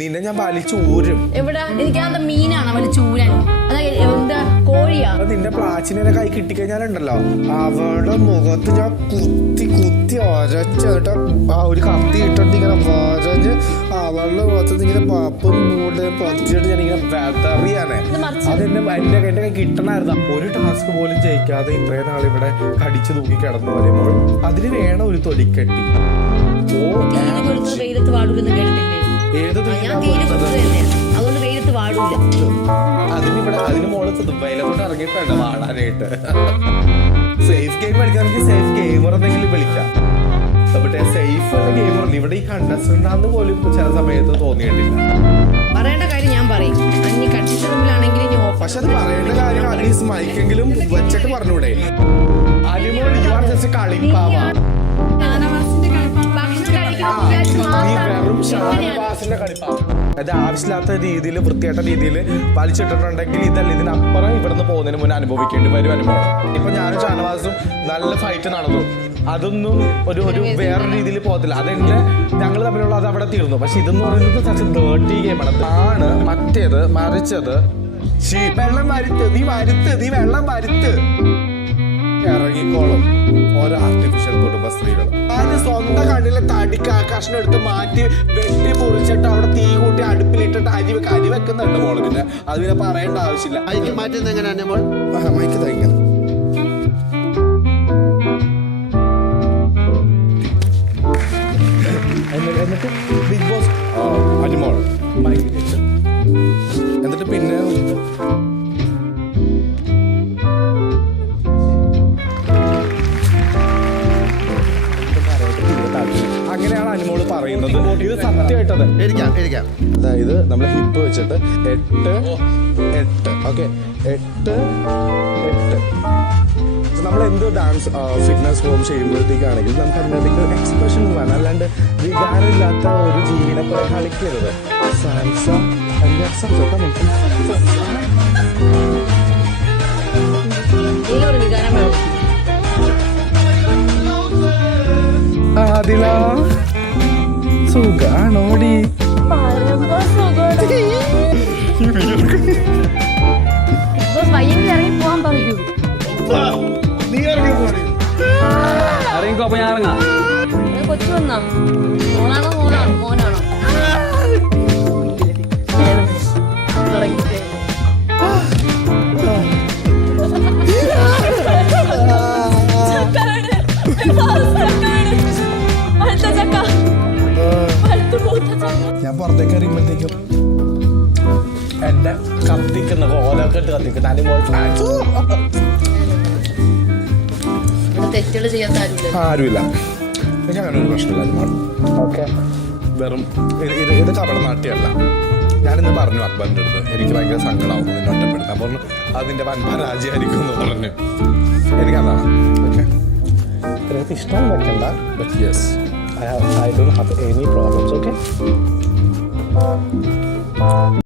നിന്നെ ഞാൻ വലിച്ചൂരും. എവിടെ എനിക്ക് മീനാണ് വലിച്ചൂരാൻ? എന്താ കോഴിയാ? നിന്റെ പ്ലാച്ചിനെ കൈ കിട്ടിക്കഴിഞ്ഞാലുണ്ടല്ലോ അവളുടെ മുഖത്ത് ഞാൻ കുത്തി കുത്തി ഒരച്ചേട്ട ആ ഒരു കത്തി ഇട്ടിട്ട് ഇങ്ങനെ വരഞ്ഞ് അവളുടെ മുഖത്ത് ഇങ്ങനെ പാപ്പും മൂട് പൊതിച്ചിട്ട് ഞാൻ ഇങ്ങനെ വെതറിയാണേ. അതെന്നെ എന്റെ കൈ കിട്ടണമായിരുന്നു. ഒരു ടാസ്ക് പോലും ജയിക്കാതെ ഇത്രയും നാൾ ഇവിടെ കടിച്ചു തൂക്കി കിടന്നു പറയുമ്പോൾ അതിന് വേണം ഒരു തൊലിക്കെട്ടി. വെയിലത്ത് വാടൂലെന്ന് കേട്ടിട്ടില്ലേ? ഏത് അതുകൊണ്ട് വെയിലത്ത് വാടൂല. അതിന് മോളത്ത് വെയിലത്തോട്ട് ഇറങ്ങിയിട്ടുണ്ട് വാടാനായിട്ട്. സേഫ് ഗെയിം കളിക്കാണെങ്കിൽ സേഫ് ഗെയിമർ എന്തെങ്കിലും വിളിക്കാം. പക്ഷേ സേഫ് ഗെയിമർ ഇവിടെ ഈ കണ്ടസ്റ്റന്റാന്ന് പോലും ചില സമയത്ത് തോന്നിയിട്ടില്ല. പറയേണ്ട കാര്യം ഞാൻ പറയും. പക്ഷെ അത് പറയേണ്ട കാര്യം അറ്റ്ലീസ്റ്റ് മൈക്കെങ്കിലും വെച്ചിട്ട് പറഞ്ഞൂടെ? അലിമോൾ യു ആർ ജസ്റ്റ് കളിപ്പാവാ. അത് ആവശ്യമില്ലാത്ത രീതിയിൽ വൃത്തിയായിട്ട രീതിയിൽ വലിച്ചിട്ടിട്ടുണ്ടെങ്കിൽ ഇതല്ല ഇതിനപ്പുറം ഇവിടുന്ന് പോകുന്നതിന് മുന്നേ അനുഭവിക്കേണ്ടി വരും അനുഭവം. ഇപ്പൊ ഞാനും ഷാനവാസും നല്ല ഫൈറ്റ് നടന്നു. അതൊന്നും ഒരു വേറെ രീതിയിൽ പോകത്തില്ല. അതെന്നെ ഞങ്ങൾ തമ്മിലുള്ള അത് അവിടെ തീർന്നു. പക്ഷെ ഇതെന്ന് പറയുന്നത് സച്ച് ഡേർട്ടി ഗെയിമാണ്. ആണ് മറ്റേത് മറിച്ചത് വെള്ളം വരുത്ത് നീ വെള്ളം വരുത്ത് ഇറങ്ങിക്കോളും ഓരോ ആർട്ടിഫിഷ്യൽ കുടുംബശ്രീകൾ. അതിന് സ്വന്തം കണ്ണിലെ തടിക്ക് കഷ്ണം എടുത്ത് മാറ്റി വെട്ടി പൊളിച്ചിട്ട് അവിടെ തീ കൂട്ടി അടുപ്പിലിട്ടിട്ട് അരി വെക്കുന്നുണ്ട് മോള്. പിന്നെ അത് പിന്നെ പറയേണ്ട ആവശ്യമില്ല. മൈക്ക് മാറ്റുന്നത് എങ്ങനെയാണ് മോൾ? മൈക്ക് തയ്ക്കണം. എന്നിട്ട് ബിഗ് ബോസ് അനിമോൾ മൈക്ക് വെച്ച് എന്നിട്ട് പിന്നെ അങ്ങനെയാണ് അനിമോള് പറയുന്നത്. ഇത് സത്യമായിട്ടത് ഇരിക്കാം. അതായത് നമ്മൾ ഹിപ്പ് വെച്ചിട്ട് 8 ഓക്കെ 8 നമ്മൾ എന്ത് ഡാൻസ് ഫിറ്റ്നസ് ഫോം ചെയ്യുമ്പോഴത്തേക്കാണെങ്കിൽ നമുക്ക് അതിനകത്തേക്ക് എക്സ്പ്രഷൻ വേണം. അല്ലാണ്ട് വികാരമില്ലാത്ത ഒരു ജീവിനെ പോലെ കളിക്കരുത്. സാൽസ അതില സുഖാണോടി? ഇറങ്ങി പോവാൻ പറയൂ. ഇറങ്ങിക്കോ. ഞാൻ ഇറങ്ങാം. കൊച്ചു വന്നാ മോനാണോ മോനാണോ? ഞാൻ പുറത്തേക്ക് അറിയുമ്പോഴത്തേക്കും എന്റെ കത്തിക്കുന്ന കോലൊക്കെ ഇട്ട് കത്തിക്കുന്ന അനിമോൾ ഫാൻസ് തെറ്റുകൾ ചെയ്യാത്ത ആരുമില്ല. എനിക്ക് അങ്ങനെ ഒരു പ്രശ്നമില്ല അനിമോൾ. ഓക്കെ വെറും ഇത് കപടനാട്യമല്ല. ഞാനിന്ന് പറഞ്ഞു അക്ബറിൻ്റെ അടുത്ത് എനിക്ക് ഭയങ്കര സങ്കടമാവും നിന്നെ ഒറ്റപ്പെടുത്താൻ. പറഞ്ഞു അതിൻ്റെ വൻ പരാജയമായിരിക്കും എന്ന് പറഞ്ഞു. എനിക്കതാണ് ഓക്കെ. ഇതിനകത്ത് ഇഷ്ടം വെക്കണ്ട. But yes I don't have any problems, okay?